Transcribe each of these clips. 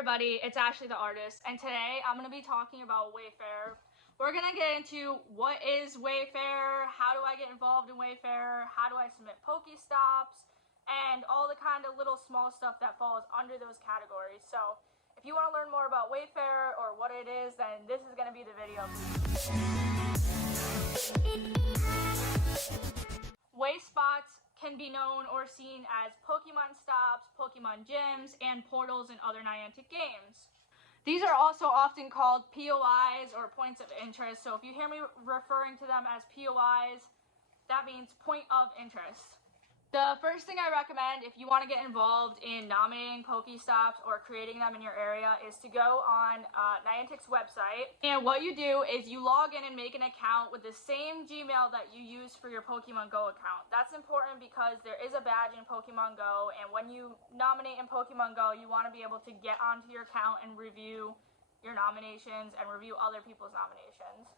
everybody, it's Ashley the artist, and today I'm going to be talking about Wayfarer. We're going to get into what is Wayfarer, how do I get involved in Wayfarer, how do I submit Pokestops, and all the kind of little small stuff that falls under those categories. So if you want to learn more about Wayfarer or what it is, then this is going to be the video. Way spots can be known or seen as Pokemon stops, Pokemon gyms, and portals in other Niantic games. These are also often called POIs or points of interest. So if you hear me referring to them as POIs, that means point of interest. The first thing I recommend if you want to get involved in nominating Pokestops or creating them in your area is to go on Niantic's website. And what you do is you log in and make an account with the same Gmail that you use for your Pokemon Go account. That's important because there is a badge in Pokemon Go, and when you nominate in Pokemon Go, you want to be able to get onto your account and review your nominations and review other people's nominations.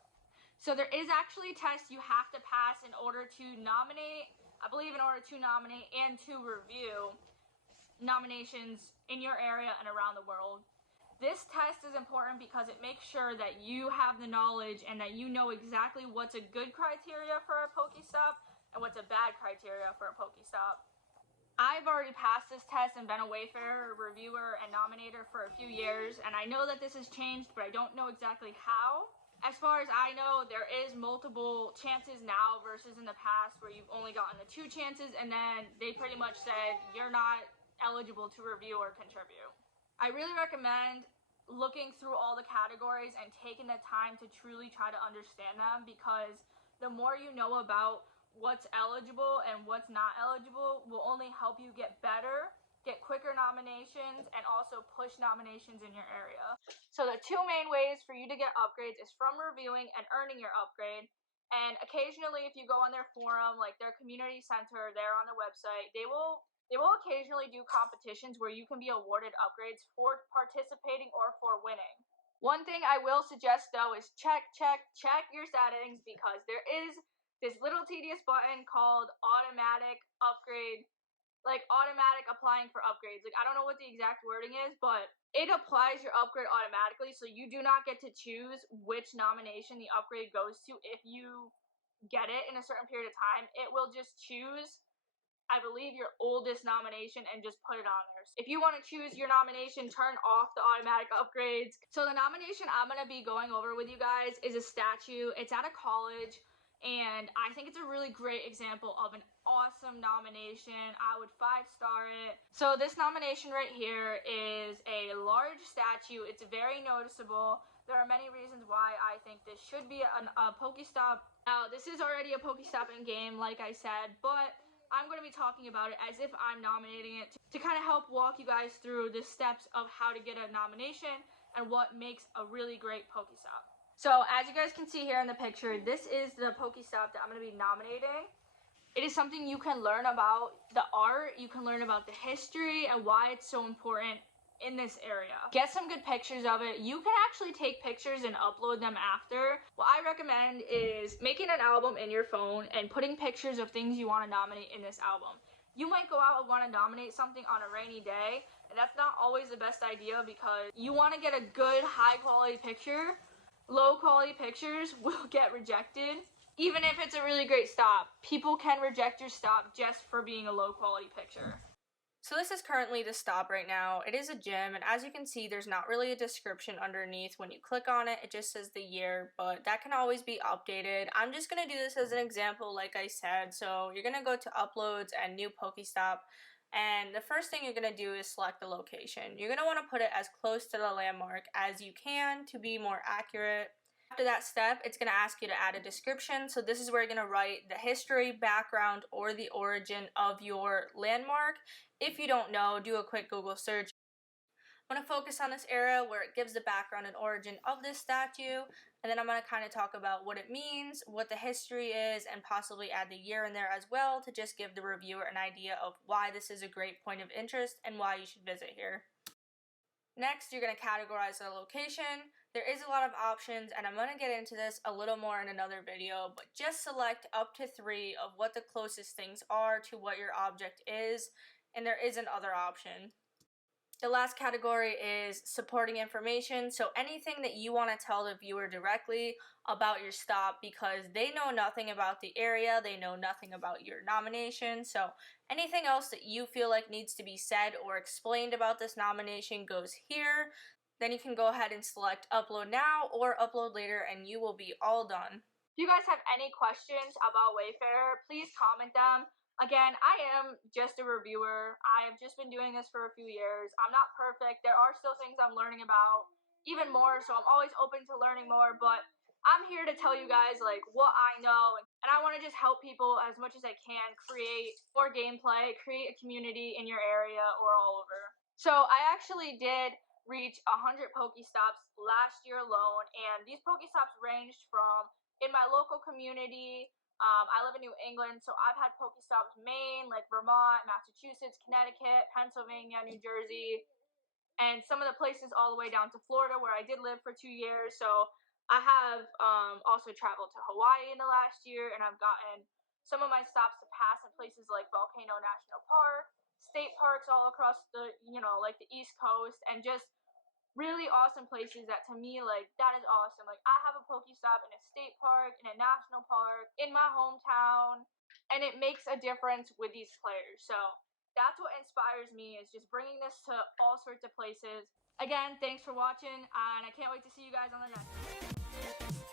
So there is actually a test you have to pass in order to nominate. I believe in order to nominate and to review nominations in your area and around the world. This test is important because it makes sure that you have the knowledge and that you know exactly what's a good criteria for a Pokestop and what's a bad criteria for a Pokestop. I've already passed this test and been a Wayfarer, reviewer, and nominator for a few years, and I know that this has changed, but I don't know exactly how. As far as I know, there is multiple chances now versus in the past where you've only gotten the 2 chances and then they pretty much said you're not eligible to review or contribute. I really recommend looking through all the categories and taking the time to truly try to understand them, because the more you know about what's eligible and what's not eligible will only help you get better, get quicker nominations, and also push nominations in your area. So the 2 main ways for you to get upgrades is from reviewing and earning your upgrade. And occasionally, if you go on their forum, like their community center there on the website, they will occasionally do competitions where you can be awarded upgrades for participating or for winning. One thing I will suggest though is check your settings, because there is this little tedious button called automatic upgrade, like automatic applying for upgrades. Like, I don't know what the exact wording is, but it applies your upgrade automatically, so you do not get to choose which nomination the upgrade goes to if you get it in a certain period of time. It will just choose, I believe, your oldest nomination and just put it on there. So if you want to choose your nomination, turn off the automatic upgrades. So the nomination I'm going to be going over with you guys is a statue. It's at a college, and I think it's a really great example of an awesome nomination. I would 5-star it. So this nomination right here is a large statue. It's very noticeable. There are many reasons why I think this should be a Pokestop. Now, this is already a Pokestop in game, like I said, but I'm going to be talking about it as if I'm nominating it to kind of help walk you guys through the steps of how to get a nomination and what makes a really great Pokestop. So as you guys can see here in the picture, this is the Pokestop that I'm going to be nominating. It is something you can learn about the art, you can learn about the history and why it's so important in this area. Get some good pictures of it. You can actually take pictures and upload them after. What I recommend is making an album in your phone and putting pictures of things you want to nominate in this album. You might go out and want to nominate something on a rainy day, and that's not always the best idea because you want to get a good high quality picture. Low quality pictures will get rejected. Even if it's a really great stop, people can reject your stop just for being a low quality picture. So this is currently the stop right now. It is a gym, and as you can see, there's not really a description underneath. When you click on it, it just says the year, but that can always be updated. I'm just going to do this as an example, like I said. So you're going to go to uploads and new Pokestop, and the first thing you're going to do is select the location. You're going to want to put it as close to the landmark as you can to be more accurate. After that step, it's going to ask you to add a description. So this is where you're going to write the history, background, or the origin of your landmark. If you don't know, do a quick Google search. I'm going to focus on this area where it gives the background and origin of this statue, and then I'm going to kind of talk about what it means, what the history is, and possibly add the year in there as well to just give the reviewer an idea of why this is a great point of interest and why you should visit here. Next, you're going to categorize the location. There is a lot of options, and I'm going to get into this a little more in another video, but just select up to 3 of what the closest things are to what your object is, and there is another option. The last category is supporting information. So anything that you want to tell the viewer directly about your stop, because they know nothing about the area, they know nothing about your nomination. So anything else that you feel like needs to be said or explained about this nomination goes here. Then you can go ahead and select upload now or upload later and you will be all done. If you guys have any questions about Wayfarer, please comment them. Again, I am just a reviewer. I have just been doing this for a few years. I'm not perfect. There are still things I'm learning about even more, so I'm always open to learning more, but I'm here to tell you guys like what I know, and I want to just help people as much as I can create more gameplay, create a community in your area or all over. So I actually did reach 100 Pokestops last year alone, and these Pokestops ranged from in my local community. I live in New England, so I've had Pokestops Maine, like Vermont, Massachusetts, Connecticut, Pennsylvania, New Jersey, and some of the places all the way down to Florida where I did live for 2 years. So I have also traveled to Hawaii in the last year, and I've gotten some of my stops to pass in places like Volcano National Park, state parks all across the, like the East Coast, and just really awesome places that to me, like, that is awesome. Like, I have a Pokestop in a state park, in a national park, in my hometown, and it makes a difference with these players. So that's what inspires me, is just bringing this to all sorts of places. Again, thanks for watching, and I can't wait to see you guys on the next one.